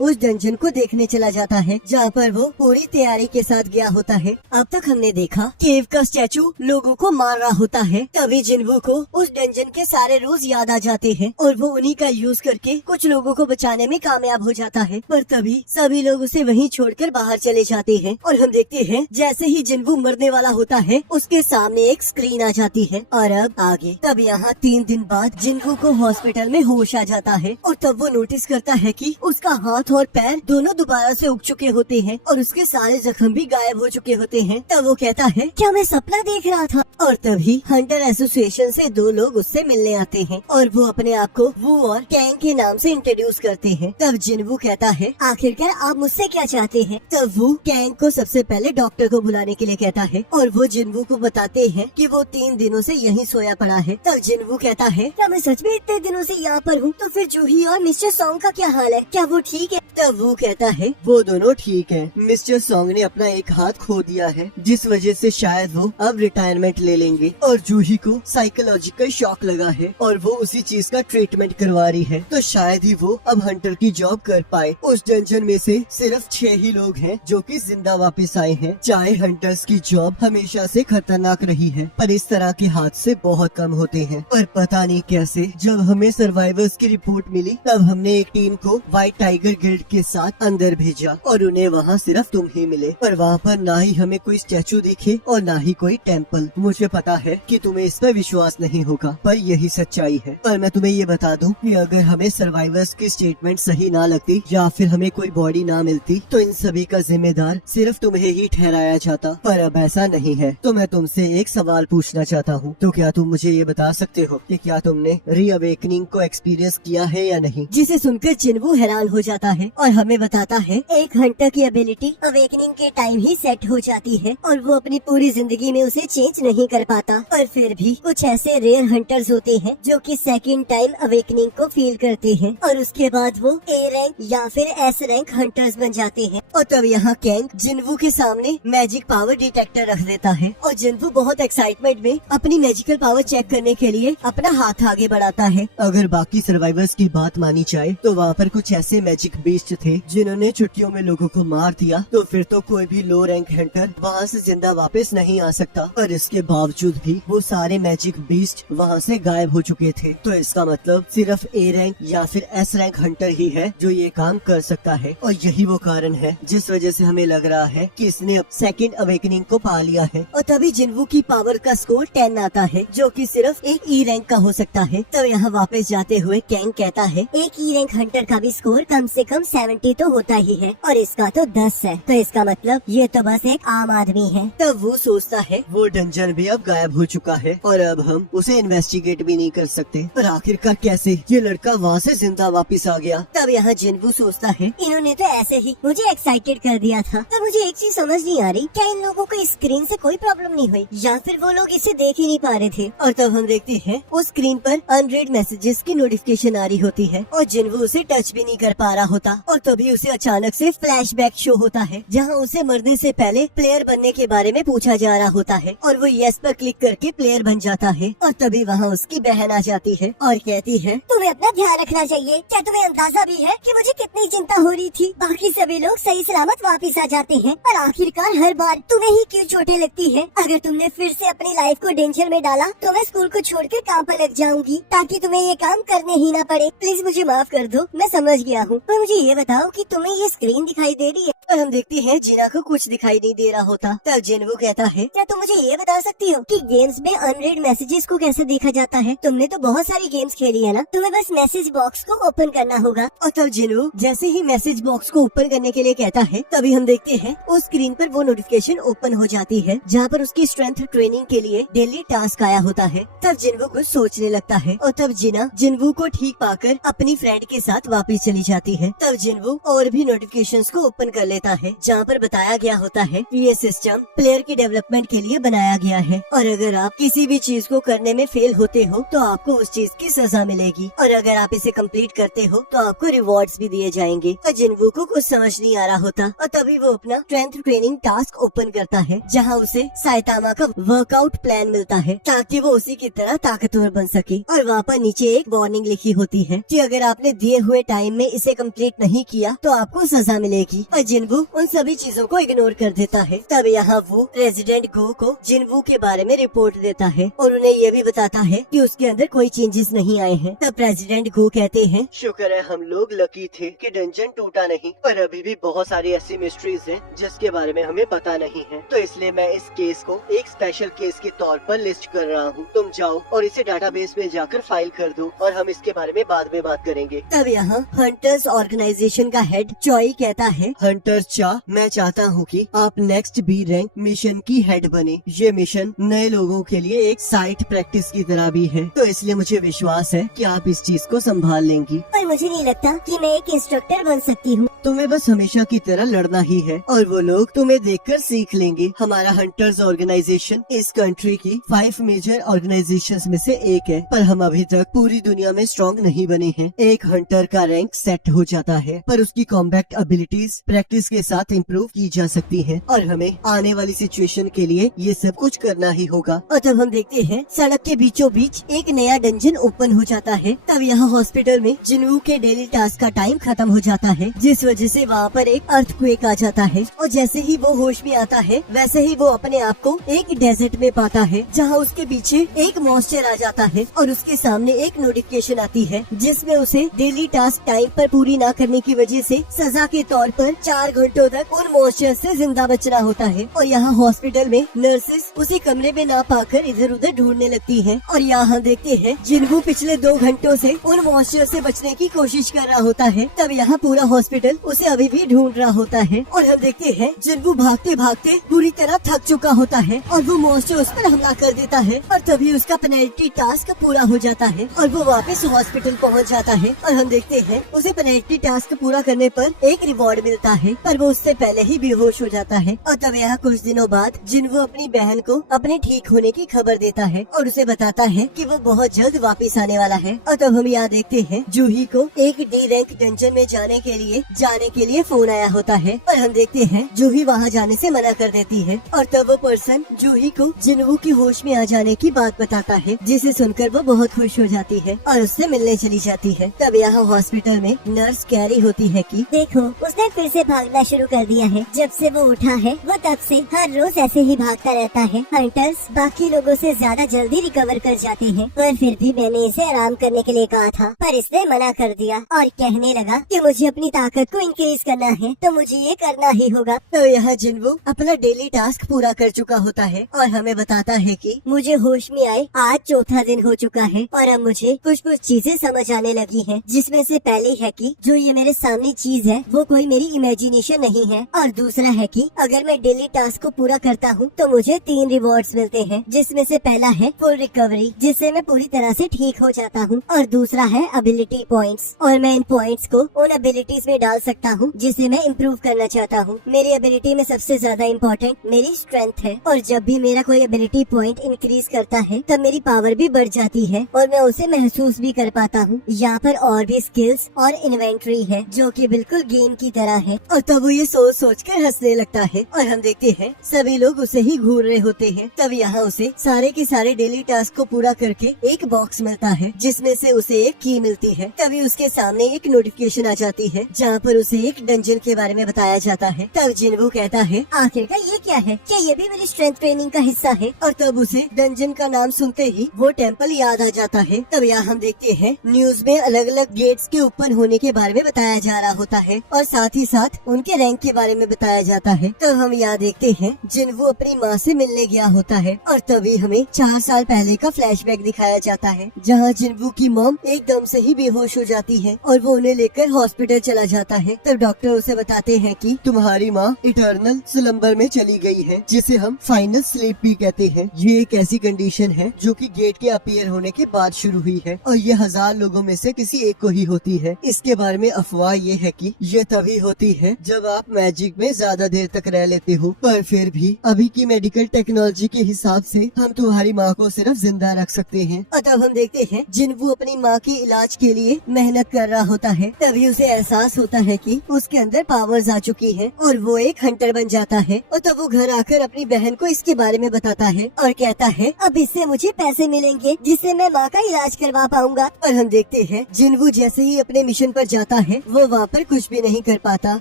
उस डंजन को देखने चला जाता है जहाँ पर वो पूरी तैयारी के साथ गया होता है। अब तक हमने देखा केव का स्टैचू लोगों को मार रहा होता है, तभी जिन्वू को उस डंजन के सारे रूल्स याद आ जाते हैं और वो उन्हीं का यूज करके कुछ लोगों को बचाने में कामयाब हो जाता है। पर तभी सभी लोग उसे वहीं छोड़कर बाहर चले जाते हैं और हम देखते हैं जैसे ही जिन्वू मरने वाला होता है उसके सामने एक स्क्रीन आ जाती है। और अब आगे तब यहाँ 3 दिन बाद जिन्वू को हॉस्पिटल में होश आ जाता है और तब वो नोटिस करता है कि उसका हाथ और पैर दोनों दोबारा से उग चुके होते हैं और उसके सारे जख्म भी गायब हो चुके होते हैं। तब वो कहता है क्या मैं सपना देख रहा था? और तभी हंटर एसोसिएशन से 2 लोग उससे मिलने आते हैं और वो अपने आप को वू और कैंग के नाम से इंट्रोड्यूस करते हैं। तब जिन्वू कहता है आखिरकार आप मुझसे क्या चाहते हैं? तब वो कैंग को सबसे पहले डॉक्टर को बुलाने के लिए कहता है और वो जिन्वू को बताते हैं कि वो 3 दिनों से यहीं सोया पड़ा है। तब जिन्वू कहता है क्या मैं सच में इतने दिनों से यहाँ पर हूँ? तो फिर जूही और मिस्टर सॉन्ग का क्या हाल है? क्या वो ठीक है? तब वो कहता है वो दोनों ठीक है। मिस्टर सॉन्ग ने अपना एक हाथ खो दिया है जिस वजह से शायद वो अब रिटायरमेंट ले लेंगे और जूही को साइकोलॉजिकल शॉक लगा है और वो उसी चीज का ट्रीटमेंट करवा रही है, तो शायद ही वो अब हंटर की जॉब कर पाए। उस डंजन में से सिर्फ 6 ही लोग हैं जो कि जिंदा वापस आए हैं। चाहे हंटर्स की जॉब हमेशा से खतरनाक रही है पर इस तरह के हादसे बहुत कम होते हैं। पर पता नहीं कैसे जब हमें सर्वाइवर्स की रिपोर्ट मिली तब हमने एक टीम को व्हाइट टाइगर गिल्ड के साथ अंदर भेजा और उन्हें वहाँ सिर्फ तुम ही मिले। पर वहाँ पर ना ही हमें कोई स्टैचू दिखे और ना ही कोई टेम्पल। मुझे पता है कि तुम्हें इस पर विश्वास नहीं होगा पर यही सच्चाई है। पर मैं तुम्हें ये बता दूं कि अगर हमें सर्वाइवर्स की स्टेटमेंट सही ना लगती या फिर हमें कोई बॉडी ना मिलती तो इन सभी का जिम्मेदार सिर्फ तुम्हें ही ठहराया जाता, पर अब ऐसा नहीं है। तो मैं तुमसे एक सवाल पूछना चाहता हूँ, तो क्या तुम मुझे ये बता सकते हो कि क्या तुमने रीअवेकनिंग को एक्सपीरियंस किया है या नहीं? जिसे सुनकर जिन्वू हैरान हो जाता है और हमें बताता है एक हंटर की एबिलिटी अवेकनिंग के टाइम ही सेट हो जाती है और वो अपनी पूरी जिंदगी में उसे चेंज नहीं कर पाता। पर फिर भी कुछ ऐसे रेयर हंटर्स होते हैं जो कि सेकंड टाइम अवेकनिंग को फील करते हैं और उसके बाद वो A रैंक या फिर S रैंक हंटर्स बन जाते हैं। और तब यहाँ कैंग जिन्वू के सामने मैजिक पावर डिटेक्टर रख देता है और जिन्वू बहुत एक्साइटमेंट में अपनी मैजिकल पावर चेक करने के लिए अपना हाथ आगे बढ़ाता है। अगर बाकी सर्वाइवर्स की बात मानी जाए तो वहाँ पर कुछ ऐसे मैजिक बीस्ट थे जिन्होंने छुट्टियों में लोगों को मार दिया, तो फिर तो कोई भी लो रैंक हंटर वहाँ से जिंदा वापस नहीं आ सकता। पर इसके बावजूद भी वो सारे मैजिक बीस्ट वहाँ से गायब हो चुके थे, तो इसका मतलब सिर्फ A रैंक या फिर S रैंक हंटर ही है जो ये काम कर सकता है। और यही वो कारण है जिस वजह से हमें लग रहा है कि इसने अब सेकंड अवेकनिंग को पा लिया है। और तभी जिन्वू की पावर का स्कोर 10 आता है जो कि सिर्फ एक E रैंक का हो सकता है। तब यहाँ वापस जाते हुए कैंग कहता है एक E रैंक हंटर का भी स्कोर कम से कम 70 तो होता ही है और इसका तो 10 है, तो इसका मतलब ये तो बस एक आम आदमी है। तब वो सोचता है वो डंजन भी अब गायब हो चुका है और अब हम उसे इन्वेस्टिगेट भी नहीं कर सकते। पर आखिरकार कैसे ये लड़का वहाँ से जिंदा वापस आ गया? तब यहाँ जिन्वू सोचता है इन्होंने तो ऐसे ही मुझे एक्साइटेड कर दिया था। तब मुझे एक चीज समझ नहीं आ रही, क्या इन लोगों को स्क्रीन से कोई प्रॉब्लम नहीं हुई या फिर वो लोग इसे देख ही नहीं पा रहे थे? और तब हम देखते हैं उस स्क्रीन पर अनरेड मैसेजेस की नोटिफिकेशन आ रही होती है और जिन्वू उसे टच भी नहीं कर पा रहा होता और तभी उसे अचानक से फ्लैशबैक शो होता है जहाँ उसे मरने से पहले प्लेयर बनने के बारे में पूछा जा रहा होता है और वो यस पर क्लिक करके प्लेयर बन जाता है। और तभी वहाँ उसकी बहन आ जाती है और कहती है तुम्हें अपना ध्यान रखना चाहिए। क्या तुम्हें अंदाजा भी है कि मुझे कितनी चिंता हो रही थी? बाकी सभी लोग सही सलामत वापस आ जाते हैं पर आखिरकार हर बार तुम्हें ही क्यों चोटें लगती हैं? अगर तुमने फिर से अपनी लाइफ को डेंजर में डाला तो मैं स्कूल को छोड़कर काम पर लग जाऊंगी ताकि तुम्हें ये काम करने ही ना पड़े। प्लीज मुझे माफ कर दो, मैं समझ गया हूँ। पर मुझे ये बताओ कि तुम्हें ये स्क्रीन दिखाई दे रही है? और हम देखते हैं जिना को कुछ दिखाई नहीं दे रहा होता। तब जिन्वू कहता है क्या तुम मुझे ये बता सकती हो कि गेम्स में अनरेड मैसेजेस को कैसे देखा जाता है? तुमने तो बहुत सारी गेम्स खेली है ना, तुम्हें बस मैसेज बॉक्स को ओपन करना होगा। और तब जिन्वू जैसे ही मैसेज बॉक्स को ओपन करने के लिए कहता है तभी हम देखते हैं उस स्क्रीन पर वो नोटिफिकेशन ओपन हो जाती है जहाँ पर उसकी स्ट्रेंथ ट्रेनिंग के लिए डेली टास्क आया होता है। तब जिन्वू कुछ सोचने लगता है और तब जिना जिन्वू को ठीक पाकर अपनी फ्रेंड के साथ वापस चली जाती है। तब जिन्वू और भी नोटिफिकेशंस को ओपन कर लेता है जहाँ पर बताया गया होता है कि ये सिस्टम प्लेयर के डेवलपमेंट के लिए बनाया गया है और अगर आप किसी भी चीज को करने में फेल होते हो तो आपको उस चीज की सजा मिलेगी और अगर आप इसे कंप्लीट करते हो तो आपको रिवॉर्ड्स भी दिए जाएंगे। और जिन्वू को कुछ समझ नहीं आ रहा होता और तभी वो अपना स्ट्रेंथ ट्रेनिंग टास्क ओपन करता है जहाँ उसे साइतामा का वर्कआउट प्लान मिलता है ताकि वो उसी की तरह ताकतवर बन सके। और वहाँ पर नीचे एक वार्निंग लिखी होती है कि अगर आपने दिए हुए टाइम में इसे कंप्लीट कंप्लीट नहीं किया तो आपको सजा मिलेगी। और जिन्वू उन सभी चीजों को इग्नोर कर देता है। तब यहाँ वो प्रेसिडेंट गो को जिन्वू के बारे में रिपोर्ट देता है और उन्हें ये भी बताता है कि उसके अंदर कोई चेंजेस नहीं आए हैं। तब प्रेसिडेंट गो कहते हैं, शुक्र है हम लोग लकी थे कि डंजन टूटा नहीं, पर अभी भी बहुत सारी ऐसी मिस्ट्रीज हैं जिसके बारे में हमें पता नहीं है। तो इसलिए मैं इस केस को एक स्पेशल केस के तौर पर लिस्ट कर रहा हूँ। तुम जाओ और इसे डाटाबेस में जाकर फाइल कर दो और हम इसके बारे में बाद में बात करेंगे। तब यहाँ हंटर्स ऑर्गेनाइजेशन का हेड चॉई कहता है, हंटर चा, मैं चाहता हूँ कि आप नेक्स्ट बी रैंक मिशन की हेड बने। ये मिशन नए लोगों के लिए एक साइट प्रैक्टिस की तरह भी है, तो इसलिए मुझे विश्वास है कि आप इस चीज को संभाल लेंगी। पर मुझे नहीं लगता कि मैं एक इंस्ट्रक्टर बन सकती हूँ। तुम्हें बस हमेशा की तरह लड़ना ही है और वो लोग तुम्हें देखकर सीख लेंगे। हमारा हंटर्स ऑर्गेनाइजेशन इस कंट्री की 5 मेजर ऑर्गेनाइजेशंस में से एक है, पर हम अभी तक पूरी दुनिया में स्ट्रॉन्ग नहीं बने हैं। एक हंटर का रैंक सेट हो जाता है, पर उसकी कॉम्बैट एबिलिटीज प्रैक्टिस के साथ इम्प्रूव की जा सकती है और हमें आने वाली सिचुएशन के लिए ये सब कुछ करना ही होगा। और तब हम देखते हैं सड़क के बीचों बीच एक नया डंजन ओपन हो जाता है। तब यहाँ हॉस्पिटल में जिन्वू के डेली टास्क का टाइम खत्म हो जाता है, जिस वजह से वहाँ पर एक अर्थक्वेक आ जाता है। और जैसे ही वो होश में आता है वैसे ही वो अपने आप को एक डेजर्ट में पाता है, जहाँ उसके पीछे एक मॉन्स्टर आ जाता है और उसके सामने एक नोटिफिकेशन आती है जिसमें उसे डेली टास्क टाइम पर पूरी ना करने की वजह से सजा के तौर पर 4 घंटों तक उन मॉन्स्टर से जिंदा बचना होता है। और यहाँ हॉस्पिटल में नर्सेस उसी कमरे में ना पाकर इधर उधर ढूंढने लगती हैं। और यहाँ हम देखते हैं जिन्वू पिछले 2 घंटों से उन मॉन्स्टर से बचने की कोशिश कर रहा होता है। तब यहाँ पूरा हॉस्पिटल उसे अभी भी ढूंढ रहा होता है और हम देखते हैं जिन्वू भागते भागते पूरी तरह थक चुका होता है और वो मॉन्स्टर उस पर हमला कर देता है और तभी उसका पेनल्टी टास्क पूरा हो जाता है और वो वापस हॉस्पिटल पहुंच जाता है। और हम देखते हैं उसे पेनल्टी टास्क पूरा करने पर एक रिवॉर्ड मिलता है, पर वो उससे पहले ही बेहोश हो जाता है। और तब यहाँ कुछ दिनों बाद जिन्वू अपनी बहन को अपने ठीक होने की खबर देता है और उसे बताता है कि वो बहुत जल्द वापस आने वाला है। और तब हम यहाँ देखते हैं जूही को एक डी रैंक डंजन में जाने के लिए फोन आया होता है और हम देखते हैं जूही वहाँ जाने से मना कर देती है। और तब वो पर्सन जूही को जिन्वू की होश में आ जाने की बात बताता है, जिसे सुनकर वो बहुत खुश हो जाती है और उससे मिलने चली जाती है। तब यहाँ हॉस्पिटल में नर्स कह रही होती है कि देखो, उसने फिर से भागना शुरू कर दिया है। जब से वो उठा है वो तब से हर रोज ऐसे ही भागता रहता है। हंटर्स बाकी लोगों से ज्यादा जल्दी रिकवर कर जाते हैं, पर फिर भी मैंने इसे आराम करने के लिए कहा था, पर इसने मना कर दिया और कहने लगा कि मुझे अपनी ताकत को इंक्रीज करना है, तो मुझे ये करना ही होगा। तो यहाँ जिन्वू अपना डेली टास्क पूरा कर चुका होता है और हमें बताता है कि मुझे होश में आए आज 4था दिन हो चुका है और अब मुझे कुछ चीजें समझ आने लगी हैं, जिसमें से पहली है कि जो ये मेरे सामने चीज है वो कोई मेरी इमेजिनेशन नहीं है, और दूसरा है कि अगर मैं डेली टास्क को पूरा करता हूँ तो मुझे 3 रिवॉर्ड्स मिलते हैं, जिसमें से पहला है फुल रिकवरी, जिससे मैं पूरी तरह से ठीक हो जाता हूँ, और दूसरा है एबिलिटी पॉइंट्स, और मैं इन पॉइंट्स को उन एबिलिटीज में डाल सकता हूँ जिसे मैं इम्प्रूव करना चाहता हूँ। मेरी एबिलिटी में सबसे ज्यादा इम्पोर्टेंट मेरी स्ट्रेंथ है, और जब भी मेरा कोई एबिलिटी पॉइंट इंक्रीज करता है तब मेरी पावर भी बढ़ जाती है और मैं उसे महसूस भी कर पाता हूँ। यहाँ पर और भी स्किल्स और इन्वेंट्री है जो कि बिल्कुल गेम की तरह है। और तब वो ये सोच कर हंसने लगता है और हम देखते हैं सभी लोग उसे ही घूर रहे होते हैं। तब यहाँ उसे सारे के सारे डेली टास्क को पूरा करके एक बॉक्स मिलता है, जिसमें से उसे एक की मिलती है। तभी उसके सामने एक नोटिफिकेशन आ जाती है जहाँ पर उसे एक डंजन के बारे में बताया जाता है। तब जिन्वू कहता है, आखिरकार ये क्या है? क्या ये भी मेरी स्ट्रेंथ ट्रेनिंग का हिस्सा है? और तब उसे डंजन का नाम सुनते ही वो टेम्पल याद आ जाता है। तब यहाँ हम देखते हैं न्यूज में अलग अलग गेट्स के ओपन होने के बारे में बताया जा रहा होता है और साथ ही साथ उनके रैंक के बारे में बताया जाता है। तब हम यहाँ देखते हैं जिन्वू अपनी माँ से मिलने गया होता है और तभी हमें 4 साल पहले का फ्लैशबैक दिखाया जाता है, जहाँ जिन्वू की मॉम एकदम से ही बेहोश हो जाती है और वो उन्हें लेकर हॉस्पिटल चला जाता है। तब डॉक्टर उसे बताते हैं कि तुम्हारी माँ इटर्नल स्लम्बर में चली गई है, जिसे हम फाइनल स्लीप भी कहते हैं। ये एक ऐसी कंडीशन है जो कि गेट के अपीयर होने के बाद शुरू हुई है और ये 1000 लोगों में से किसी एक को ही होती है। इसके बारे में अफवाह ये है कि ये तभी होती है जब आप मैजिक में ज्यादा देर तक रह लेते हो, पर फिर भी अभी की मेडिकल टेक्नोलॉजी के हिसाब से हम तुम्हारी माँ को सिर्फ जिंदा रख सकते हैं। और तब हम देखते हैं जिन्वू अपनी माँ के इलाज के लिए मेहनत कर रहा होता है। तभी उसे एहसास होता है कि उसके अंदर पावर्स आ चुकी है और वो एक हंटर बन जाता है। और तब वो घर आकर अपनी बहन को इसके बारे में बताता है और कहता है, अब इससे मुझे पैसे मिलेंगे जिससे मैं माँ का इलाज करवा पाऊंगा। और हम देखते हैं जिन्वू जैसे ही अपने मिशन पर जाता जाता है वो वहाँ पर कुछ भी नहीं कर पाता,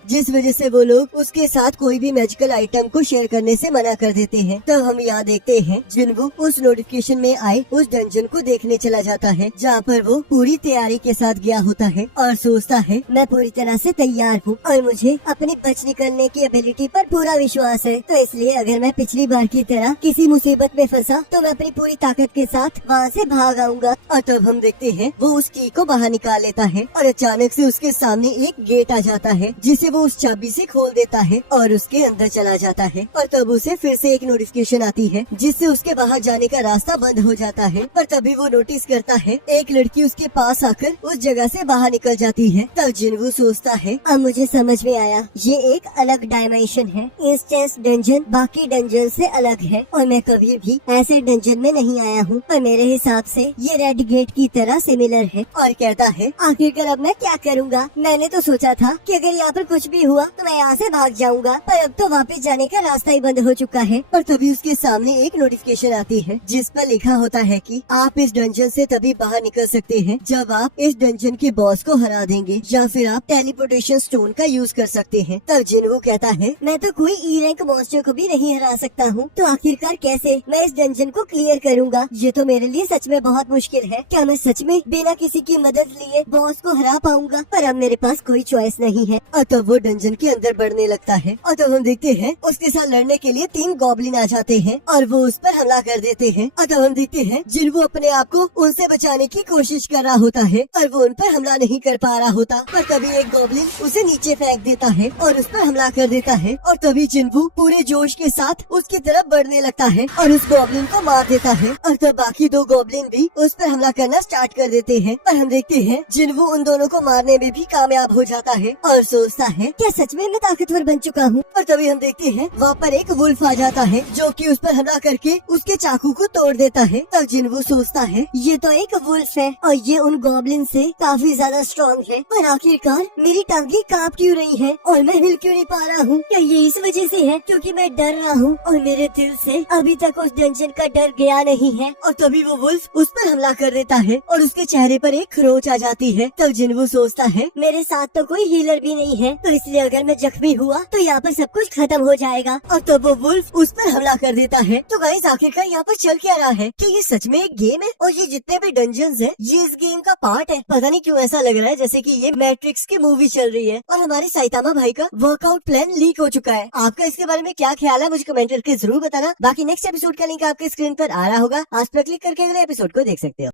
जिस वजह से वो लोग उसके साथ कोई भी मैजिकल आइटम को शेयर करने से मना कर देते हैं। तब हम यहाँ देखते हैं जिन्वू उस नोटिफिकेशन में आए उस डंजन को देखने चला जाता है, जहाँ पर वो पूरी तैयारी के साथ गया होता है और सोचता है मैं पूरी तरह से तैयार हूँ और मुझे अपनी बच निकलने की एबिलिटी पर पूरा विश्वास है। तो इसलिए अगर मैं पिछली बार की तरह किसी मुसीबत में फंसा तो मैं अपनी पूरी ताकत के साथ वहाँ से भाग आऊंगा। और तब हम देखते हैं वो उस की को बाहर निकाल लेता है और अचानक से उसके सामने एक गेट आ जाता है, जिसे वो उस चाबी से खोल देता है और उसके अंदर चला जाता है। और तब उसे फिर से एक नोटिफिकेशन आती है, जिससे उसके बाहर जाने का रास्ता बंद हो जाता है। पर तभी वो नोटिस करता है एक लड़की उसके पास आकर उस जगह से बाहर निकल जाती है। तब जिन्वू सोचता है अब मुझे समझ में आया, ये एक अलग डायमेंशन है। इंस्टेंस डंजन बाकी डंजन से अलग है और मैं कभी भी ऐसे डंजन में नहीं आया हूँ, पर मेरे हिसाब से ये रेड गेट की तरह सिमिलर है। और कहता है आखिरकार अब मैं क्या करूँगा? मैंने तो सोचा था कि अगर यहाँ पर कुछ भी हुआ तो मैं यहाँ से भाग जाऊंगा, पर अब तो वापस जाने का रास्ता ही बंद हो चुका है। पर तभी उसके सामने एक नोटिफिकेशन आती है, जिस पर लिखा होता है कि आप इस डंजन से तभी बाहर निकल सकते हैं जब आप इस डंजन के बॉस को हरा देंगे, या फिर आप टेलीपोर्टेशन स्टोन का यूज कर सकते हैं। तब जिन्वू कहता है मैं तो कोई ई रैंक मॉन्स्टर को भी नहीं हरा सकता हूँ, तो आखिरकार कैसे मैं इस डंजन को क्लियर करूँगा? ये तो मेरे लिए सच में बहुत मुश्किल है। क्या मैं सच में बिना किसी की मदद लिए बॉस को हरा पाऊंगा? पर अब मेरे पास कोई चॉइस नहीं है। और तब वो डंजन के अंदर बढ़ने लगता है और तब हम देखते हैं उसके साथ लड़ने के लिए 3 गॉब्लिन आ जाते हैं और वो उस पर हमला कर देते हैं। और तब हम देखते हैं जिन्वू अपने आप को उनसे बचाने की कोशिश कर रहा होता है और वो उन पर हमला नहीं कर पा रहा होता। पर तभी एक गॉब्लिन उसे नीचे फेंक देता है और उस पर हमला कर देता है और तभी जिन्वू पूरे जोश के साथ उसकी तरफ बढ़ने लगता है और उस गॉब्लिन को मार देता है। और तब बाकी 2 गॉब्लिन भी उस पर हमला करना स्टार्ट कर देते हैं। और हम देखते हैं जिन्वू उन दोनों को मारने में भी कामयाब हो जाता है और सोचता है क्या सच में मैं ताकतवर बन चुका हूँ? और तभी हम देखते हैं वहाँ पर एक वुल्फ आ जाता है, जो कि उस पर हमला करके उसके चाकू को तोड़ देता है। तब जिन्वू सोचता है ये तो एक वुल्फ है और ये उन गॉब्लिन से काफी ज्यादा स्ट्रॉन्ग है, पर आखिरकार मेरी टांगे कांप क्यों रही हैं और मैं हिल क्यों नहीं पा रहा हूँ? क्या ये इस वजह से है क्योंकि मैं डर रहा हूँ और मेरे दिल से अभी तक उस डंजन का डर गया नहीं है? और तभी वो वुल्फ उस पर हमला कर देता है और उसके चेहरे पर एक खरोच आ जाती है। तब जिन्वू सोचता है मेरे साथ तो कोई हीलर भी नहीं है, तो इसलिए अगर मैं जख्मी हुआ तो यहाँ पर सब कुछ खत्म हो जाएगा। और तब वो वुल्फ उस पर हमला कर देता है। तो गाइस आखिरकार यहाँ पर चल क्या रहा है? क्या ये सच में एक गेम है और ये जितने भी डंजन्स है ये इस गेम का पार्ट है? पता नहीं क्यों ऐसा लग रहा है जैसे कि ये मैट्रिक्स की मूवी चल रही है और हमारे साइतामा भाई का वर्कआउट प्लान लीक हो चुका है। आपका इसके बारे में क्या ख्याल है मुझे कमेंट करके जरूर बताना। बाकी नेक्स्ट एपिसोड का लिंक आपके स्क्रीन पर आ रहा होगा, आज पर क्लिक करके अगले एपिसोड को देख सकते हो।